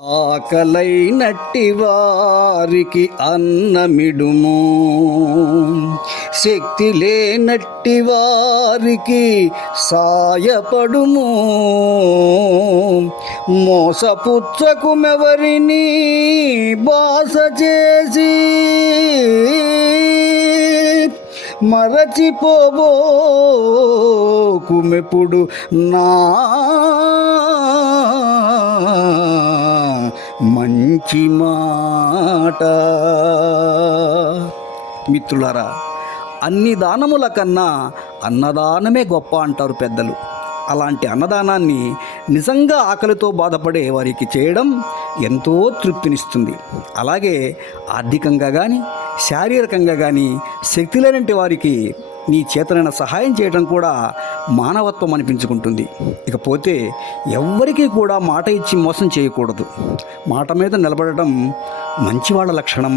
ఆకలైనట్టి వారికి అన్నమిడుము, శక్తి లేనట్టి వారికి సాయపడుము. మోసపుచ్చకుమెవరిని బాస చేసి మరచిపోబోకుమెప్పుడు నా మంచి మాట. మిత్రులారా, అన్ని దానముల కన్నా అన్నదానమే గొప్ప అంటారు పెద్దలు. అలాంటి అన్నదానాన్ని నిజంగా ఆకలితో బాధపడే వారికి చేయడం ఎంతో తృప్తినిస్తుంది. అలాగే ఆర్థికంగా కానీ శారీరకంగా కానీ శక్తి లేనంటి వారికి నీ చేతనైన సహాయం చేయడం కూడా మానవత్వం అనిపించుకుంటుంది. ఇకపోతే ఎవ్వరికీ కూడా మాట ఇచ్చి మోసం చేయకూడదు. మాట మీద నిలబడటం మంచివాళ్ళ లక్షణం.